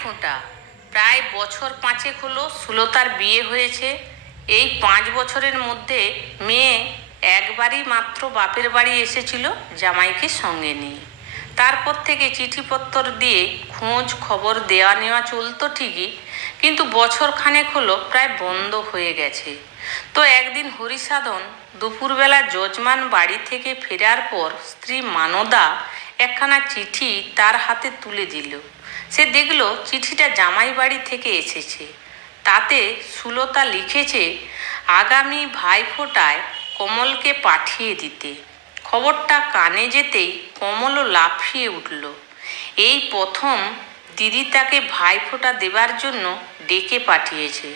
ভাইফোঁটা। প্রায় বছর 5 হলো সুলতার বিয়ে হয়েছে। এই 5 বছরের মধ্যে মেয়ে একবারই মাত্র বাপের বাড়ি এসেছিল জামাইকে সঙ্গে নিয়ে। তারপর থেকে চিঠিপত্তর দিয়ে খোঁজ খবর দেওয়া নেওয়া চলতো ঠিকই, কিন্তু বছর খানেক হলো প্রায় বন্ধ হয়ে গেছে। তো একদিন হরিসাধন দুপুরবেলা যজমান বাড়ি থেকে ফেরার পর স্ত্রী মানদা একখানা চিঠি তার হাতে তুলে দিল। সে দেখল চিঠিটা জামাই বাড়ি থেকে এসেছে। তাতে সুলতা লিখেছে আগামী ভাইফোঁটায় কমলকে পাঠিয়ে দিতে। খবরটা কানে যেতেই কমলও লাফিয়ে উঠল। এই প্রথম দিদি তাকে ভাইফোঁটা দেবার জন্য ডেকে পাঠিয়েছে।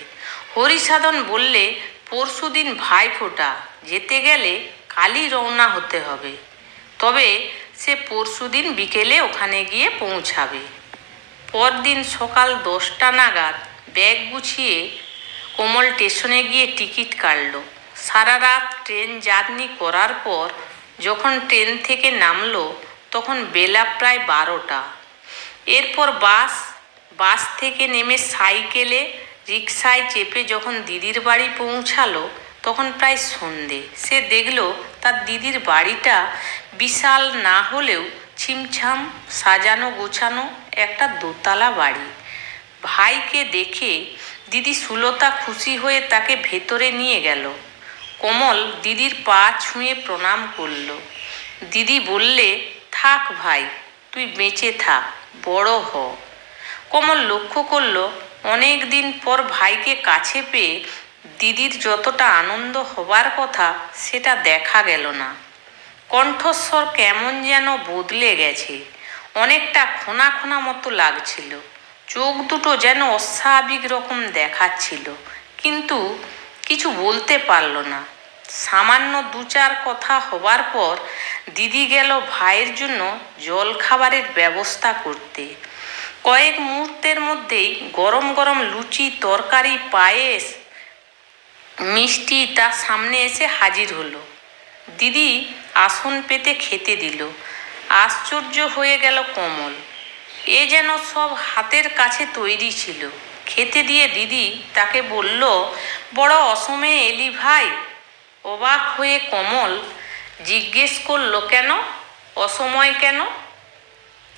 হরিসাধন বললে পরশুদিন ভাইফোঁটা, যেতে গেলে কালই রওনা হতে হবে। তবে সে পরশুদিন বিকেলে ওখানে গিয়ে পৌঁছাবে। পরদিন সকাল 10টা নাগাদ ব্যাগ গুছিয়ে কমল স্টেশনে গিয়ে টিকিট কাটল। সারা রাত ট্রেন জার্নি করার পর যখন ট্রেন থেকে নামলো তখন বেলা প্রায় 12টা। এরপর বাস থেকে নেমে সাইকেলে রিকশায় চেপে যখন দিদির বাড়ি পৌঁছালো তখন প্রায় সন্ধে। সে দেখল তার দিদির বাড়িটা বিশাল না হলেও ছিমছাম সাজানো গোছানো একটা দোতলা বাড়ি। ভাইকে দেখে দিদি সুলতা খুশি হয়ে তাকে ভেতরে নিয়ে গেল। কমল দিদির পা ছুঁয়ে প্রণাম করল। দিদি বললে, থাক ভাই, তুই বেঁচে থাক, বড় হ। কমল লক্ষ্য করল অনেক দিন পর ভাইকে কাছে পেয়ে দিদির যতটা আনন্দ হবার কথা সেটা দেখা গেল না। কণ্ঠস্বর কেমন যেন বদলে গেছে, অনেকটা খোনা খোনা মতো লাগছিল। চোখ দুটো যেন অস্বাভাবিক রকম দেখাচ্ছিল, কিন্তু কিছু বলতে পারল না। সামান্য 2-4 কথা হবার পর দিদি গেল ভাইয়ের জন্য জল খাবারের ব্যবস্থা করতে। কয়েক মুহূর্তের মধ্যেই গরম গরম লুচি, তরকারি, পায়েস, মিষ্টি তার সামনে এসে হাজির হলো। দিদি আসন পেতে খেতে দিল। আশ্চর্য হয়ে গেল কমল। এ যেন সব হাতের কাছে তৈরি ছিল। খেতে দিয়ে দিদি তাকে বলল, বড় অসময়ে এলি ভাই। অবাক হয়ে কমল জিজ্ঞেস করলো, কেন, অসময় কেন?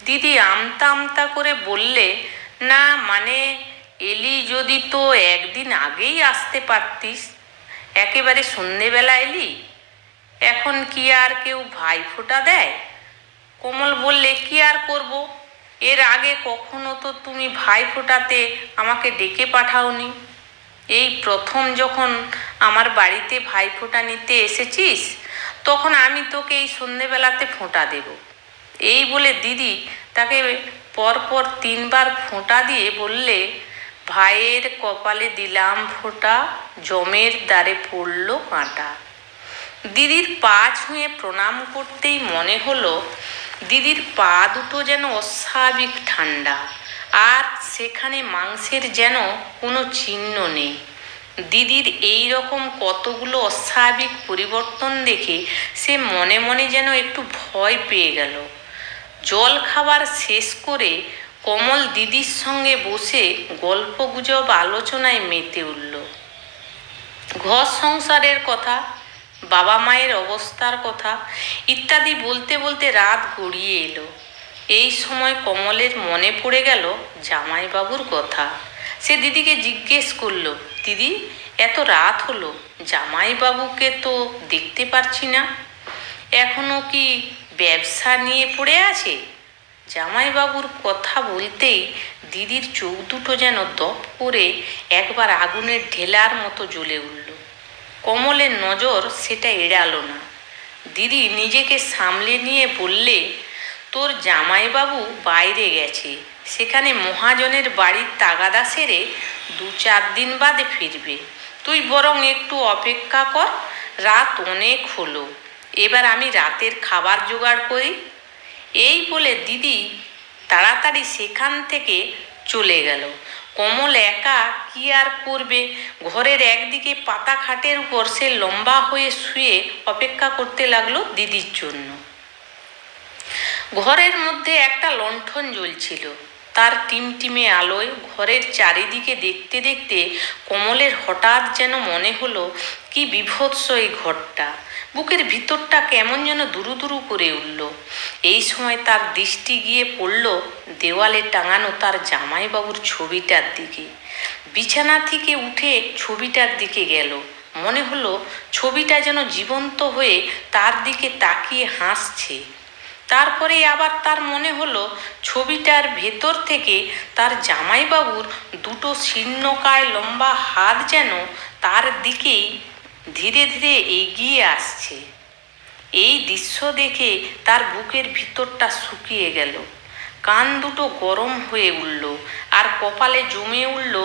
দিদি আমতা আমতা করে বললে, না মানে এলি যদি তো একদিন আগেই আসতে পারতিস, একেবারে সন্ধেবেলা এলি। এখন কি আর কেউ ভাইফোঁটা দেয়? কমল বললে, কি আর করব, এর আগে কখনো তো তুমি ভাইফোঁটাতে আমাকে ডেকে পাঠাওনি। এই প্রথম যখন আমার বাড়িতে ভাইফোঁটা নিতে এসেছিস তখন আমি তোকে এই সন্ধেবেলাতে ফোঁটা দেব। এই বলে দিদি তাকে পরপর 3 বার ফোঁটা দিয়ে বললে, ভাইয়ের কপালে দিলাম ফোঁটা, জমের দ্বারে পড়ল কাঁটা। দিদির পা ছুঁয়ে প্রণাম করতেই মনে হলো দিদির পা দুটো যেন অস্বাভাবিক ঠান্ডা, আর সেখানে মাংসের যেন কোনো চিহ্ন নেই। দিদির এই রকম কতগুলো অস্বাভাবিক পরিবর্তন দেখে সে মনে মনে যেন একটু ভয় পেয়ে গেল। জল খাবার শেষ করে কমল দিদির সঙ্গে বসে গল্পগুজব আলোচনায় মেতে উঠল। ঘর সংসারের কথা, বাবা মায়ের অবস্থার কথা ইত্যাদি বলতে বলতে রাত গড়িয়ে এলো। এই সময় কমলের মনে পড়ে গেল জামাইবাবুর কথা। সে দিদিকে জিজ্ঞেস করলো, দিদি, এত রাত হলো, জামাইবাবুকে তো দেখতে পারছি না, এখনো কি ব্যবসা নিয়ে পড়ে আছে? জামাইবাবুর কথা বলতেই দিদির চোখ দুটো যেন দপ করে একবার আগুনের ঢেলার মতো জ্বলে উঠল। কমলের নজর সেটা এড়ালো না। দিদি নিজেকে সামলে নিয়ে বললে, তোর জামাইবাবু বাইরে গেছে, সেখানে মহাজনের বাড়ির তাগাদা সেরে 2-4 দিন বাদে ফিরবে। তুই বরং একটু অপেক্ষা কর, রাত অনেক হলো, এবার আমি রাতের খাবার জোগাড় করি। এই বলে দিদি তাড়াতাড়ি সেখান থেকে চলে গেল। কমল একা কি আর করবে? ঘরের একদিকে পাতা খাটের উপর সে লম্বা হয়ে শুয়ে অপেক্ষা করতে লাগলো দিদির জন্য। ঘরের মধ্যে একটা লণ্ঠন জ্বলছিল, তার টিমটিমে আলোয় ঘরের চারিদিকে দেখতে দেখতে কমলের হঠাৎ যেন মনে হলো কি বীভৎস এই ঘরটা। বুকের ভিতরটা কেমন যেন দুরু দুরু করে উঠল। এই সময় তার দৃষ্টি গিয়ে পড়ল দেওয়ালে টাঙানো তার জামাইবাবুর ছবিটার দিকে। বিছানা থেকে উঠে ছবিটার দিকে গেল। মনে হলো ছবিটা যেন জীবন্ত হয়ে তার দিকে তাকিয়ে হাসছে। তারপরে আবার তার মনে হলো ছবিটার ভেতর থেকে তার জামাইবাবুর দুটো শীর্ণকায় লম্বা হাত যেন তার দিকেই ধীরে ধীরে এগিয়ে আসছে। এই দৃশ্য দেখে তার বুকের ভিতরটা শুকিয়ে গেল, কান দুটো গরম হয়ে উঠল, আর কপালে জমে উঠল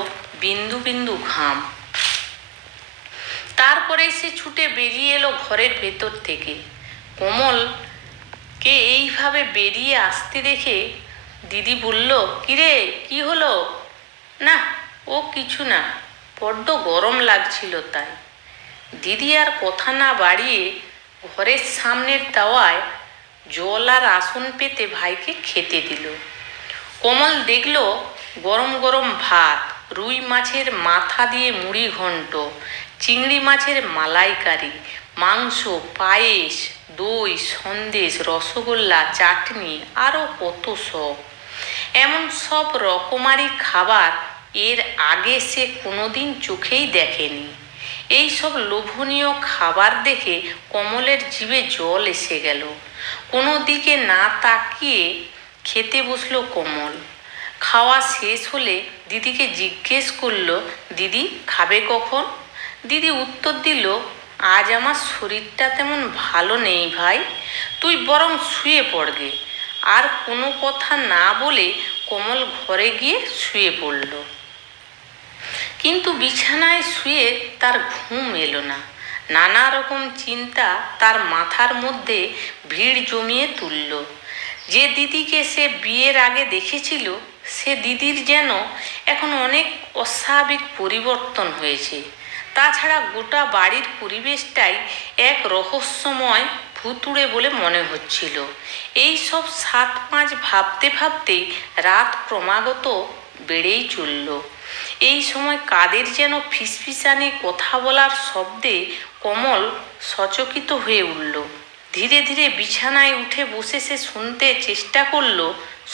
বিন্দু বিন্দু ঘাম। তারপরে সে ছুটে বেরিয়ে এলো ঘরের ভেতর থেকে। কমলকে এইভাবে বেরিয়ে আসতে দেখে দিদি বলল, কিরে কি হলো? না, ও কিছু না, বড্ড গরম লাগছিল তাই। দিদি আর কথা না বাড়িয়ে ঘরের সামনের দাওয়ায় জল আর আসন পেতে ভাইকে খেতে দিল। কমল দেখল গরম গরম ভাত, রুই মাছের মাথা দিয়ে মুড়ি ঘন্ট, চিংড়ি মাছের মালাইকারি, মাংস, পায়েস, দই, সন্দেশ, রসগোল্লা, চাটনি, আরও কত সব। এমন সব রকমারি খাবার এর আগে সে কোনোদিন চোখেই দেখেনি। এই সব লোভনীয় খাবার দেখে কমলের জিভে জল এসে গেল। কোনো দিকে না তাকিয়ে খেতে বসলো কমল। খাওয়া শেষ হলে দিদিকে জিজ্ঞেস করলো, দিদি খাবে কখন? দিদি উত্তর দিল, আজ আমার শরীরটা তেমন ভালো নেই ভাই, তুই বরং শুয়ে পড়গে। আর কোনো কথা না বলে কমল ঘরে গিয়ে শুয়ে পড়ল। কিন্তু বিছানায় শুয়ে তার ঘুম এলো না। নানা রকম চিন্তা তার মাথার মধ্যে ভিড় জমিয়ে তুলল। যে দিদিকে সে বিয়ের আগে দেখেছিল, সে দিদির যেন এখন অনেক অস্বাভাবিক পরিবর্তন হয়েছে। তাছাড়া গোটা বাড়ির পরিবেশটাই এক রহস্যময় ভুতুড়ে বলে মনে হচ্ছিল। এই সব 7-5 ভাবতে ভাবতেই রাত ক্রমাগত বেড়েই চলল। এই সময় কাদের যেন ফিসফিসানি কথা বলার শব্দে কমল সচকিত হয়ে উঠল। ধীরে ধীরে বিছানায় উঠে বসে সে শুনতে চেষ্টা করল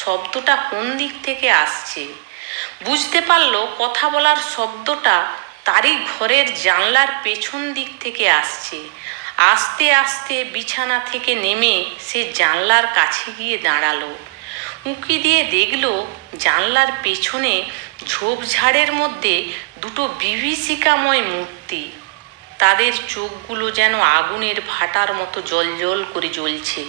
শব্দটা কোন দিক থেকে আসছে। বুঝতে পারল কথা বলার শব্দটা তারই ঘরের জানলার পেছন দিক থেকে আসছে। আস্তে আস্তে বিছানা থেকে নেমে সে জানলার কাছে গিয়ে দাঁড়ালো। উঁকি দিয়ে দেখল জানলার পেছনে ঝোপঝাড়ের মধ্যে দুটো বিভীষিকাময় মূর্তি। তাদের চোখগুলো যেন আগুনের ভাটার মতো জ্বলজ্বল করে জ্বলছে।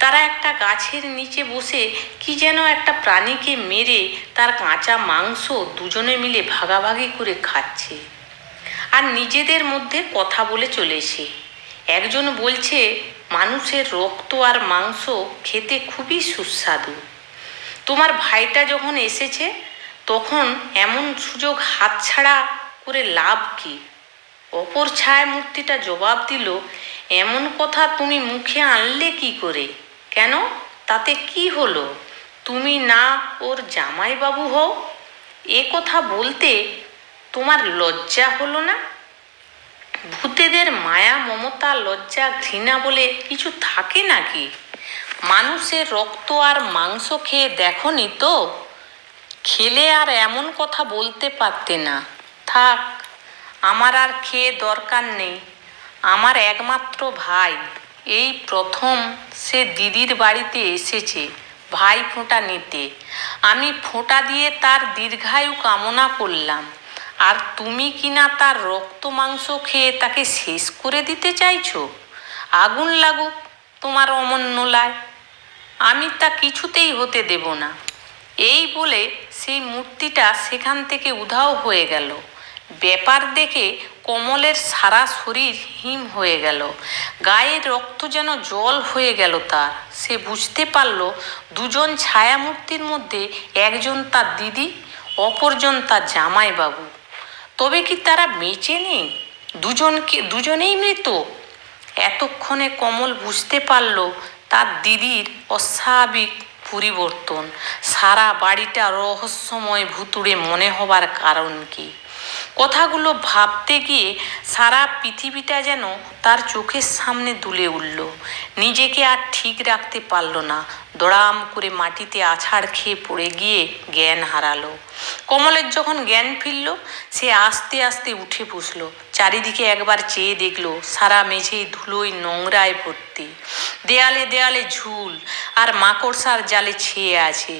তারা একটা গাছের নিচে বসে কি যেন একটা প্রাণীকে মেরে তার কাঁচা মাংস দুজনে মিলে ভাগাভাগি করে খাচ্ছে আর নিজেদের মধ্যে কথা বলে চলেছে। একজন বলছে, মানুষের রক্ত আর মাংস খেতে খুবই সুস্বাদু। তোমার ভাইটা যখন এসেছে তখন এমন সুযোগ হাতছাড়া করে লাভ কি? অপর ছায়া মূর্তিটা জবাব দিল, এমন কথা তুমি মুখে আনলে কি করে? কেন, তাতে কি হলো? তুমি না ওর জামাইবাবু হও? এ কথা বলতে তোমার লজ্জা হলো না? ভূতেদের মায়া, মমতা, লজ্জা, ঘৃণা বলে কিছু থাকে নাকি? মানুষের রক্ত আর মাংস খেয়ে দেখনি তো? খেলে আর এমন কথা বলতে পারতে না। থাক, আমার আর খেয়ে দরকার নেই। আমার একমাত্র ভাই এই প্রথম সে দিদির বাড়িতে এসেছে ভাই ফোঁটা নিতে। আমি ফোঁটা দিয়ে তার দীর্ঘায়ু কামনা করলাম, আর তুমি কিনা তার রক্ত মাংস খেয়ে তাকে শেষ করে দিতে চাইছো? আগুন লাগুক তোমার অমন নোলায়, আমি তা কিছুতেই হতে দেব না। এই বলে সেই মূর্তিটা সেখান থেকে উধাও হয়ে গেল। ব্যাপার দেখে কমলের সারা শরীর হিম হয়ে গেল, গায়ের রক্ত যেন জল হয়ে গেল তার। সে বুঝতে পারল দুজন ছায়ামূর্তির মধ্যে একজন তার দিদি, অপরজন তার জামাইবাবু। তবে কি তারা বেঁচে নেই? দুজনেই মৃত। এতক্ষণে কমল বুঝতে পারল তার দিদির অস্বাভাবিক পরিবর্তন, সারা বাড়িটা রহস্যময় ভুতুড়ে মনে হবার কারণ কি? কথাগুলো ভাবতে গিয়ে সারা পৃথিবীটা যেন তার চোখের সামনে দুলে উঠল। নিজেকে আর ঠিক রাখতে পারল না, দড়াম করে মাটিতে আছাড় খেয়ে পড়ে গিয়ে জ্ঞান হারালো। কমলের যখন জ্ঞান ফিরল, সে আস্তে আস্তে উঠে বসলো। চারিদিকে একবার চেয়ে দেখলো, সারা মেঝেই ধুলোয় নোংরায় ভর্তি, দেয়ালে দেয়ালে ঝুল আর মাকড়সার জালে ছেয়ে আছে।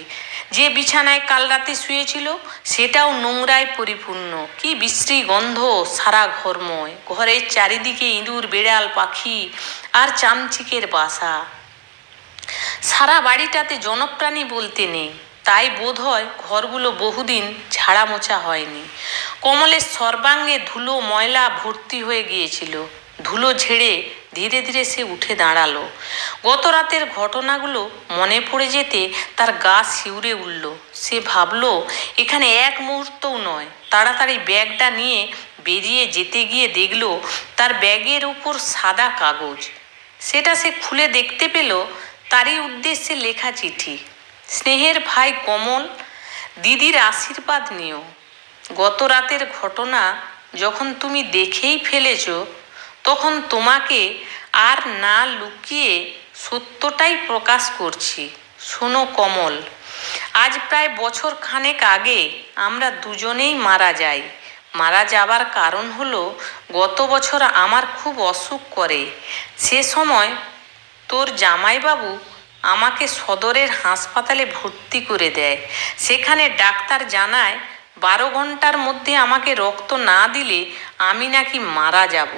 যে বিছানায় কাল রাতে শুয়েছিল সেটাও নোংরায় পরিপূর্ণ। কি বিশ্রী গন্ধ সারা ঘরময়। ঘরের চারিদিকে ইঁদুর, বেড়াল, পাখি আর চামচিকের বাসা। সারা বাড়িটাতে জনপ্রাণী বলতে নেই, তাই বোধ হয় ঘরগুলো বহুদিন ঝাড়া মোছা হয়নি। কমলের সর্বাঙ্গে ধুলো ময়লা ভর্তি হয়ে গিয়েছিল। ধুলো ঝেড়ে ধীরে ধীরে সে উঠে দাঁড়ালো। গত রাতের ঘটনাগুলো মনে পড়ে যেতে তার গা শিউরে উঠল। সে ভাবল, এখানে এক মুহূর্তও নয়। তাড়াতাড়ি ব্যাগটা নিয়ে বেরিয়ে যেতে গিয়ে দেখল তার ব্যাগের উপর সাদা কাগজ। সেটা সে খুলে দেখতে পেল তারই উদ্দেশ্যে লেখা চিঠি। স্নেহের ভাই কমল, দিদির আশীর্বাদ নিও। গত রাতের ঘটনা যখন তুমি দেখেই ফেলেছ, তখন তোমাকে আর না লুকিয়ে সত্যটাই প্রকাশ করছি। শোনো কমল, আজ প্রায় বছর খানেক আগে আমরা দুজনেই মারা যাই। মারা যাবার কারণ হলো, গত বছর আমার খুব অসুখ করে। সে সময় তোর জামাইবাবু আমাকে সদরের হাসপাতালে ভর্তি করে দেয়। সেখানে ডাক্তার জানায় 12 ঘন্টার মধ্যে আমাকে রক্ত না দিলে আমি নাকি মারা যাব।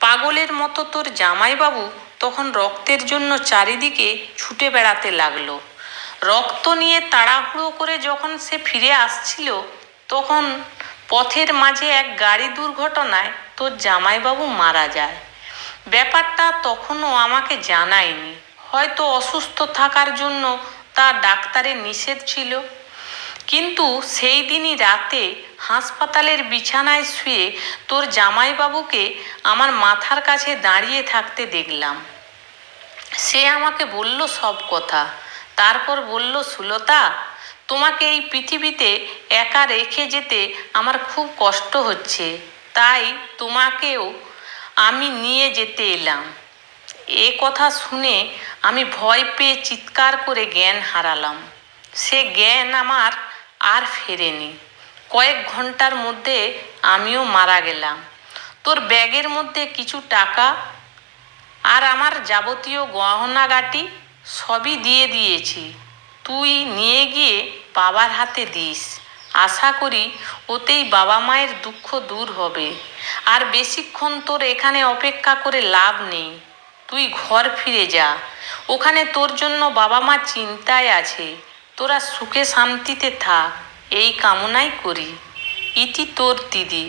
পাগলের মতো তোর জামাইবাবু তখন রক্তের জন্য চারিদিকে ছুটে বেড়াতে লাগলো। রক্ত নিয়ে তাড়াহুড়ো করে যখন সে ফিরে আসছিল, তখন পথের মাঝে এক গাড়ি দুর্ঘটনায় তোর জামাইবাবু মারা যায়। ব্যাপারটা তখনও আমাকে জানায়নি। হয়তো অসুস্থ থাকার জন্য তা ডাক্তারের নিষেধ ছিল। কিন্তু সেই দিনই রাতে হাসপাতালের বিছানায় শুয়ে তোর জামাইবাবুকে আমার মাথার কাছে দাঁড়িয়ে থাকতে দেখলাম। সে আমাকে বলল সব কথা। তারপর বলল, সুলতা, তোমাকে এই পৃথিবীতে একা রেখে যেতে আমার খুব কষ্ট হচ্ছে, তাই তোমাকেও আমি নিয়ে যেতে এলাম। এ কথা শুনে আমি ভয় পেয়ে চিৎকার করে জ্ঞান হারালাম। সে জ্ঞান আমার আর ফেরেনি। কয়েক ঘন্টার মধ্যে আমিও মারা গেলাম। তোর ব্যাগের মধ্যে কিছু টাকা আর আমার যাবতীয় গহনাগাটি সবই দিয়ে দিয়েছি। তুই নিয়ে গিয়ে বাবার হাতে দিস। আশা করি ওতেই বাবা মায়ের দুঃখ দূর হবে। আর বেশিক্ষণ তোর এখানে অপেক্ষা করে লাভ নেই। তুই ঘর ফিরে যা। ওখানে তোর জন্য বাবা মা চিন্তায় আছে। তোরা সুখে শান্তিতে থাক, এই কামনাই করি। ইতি তোর দিদি।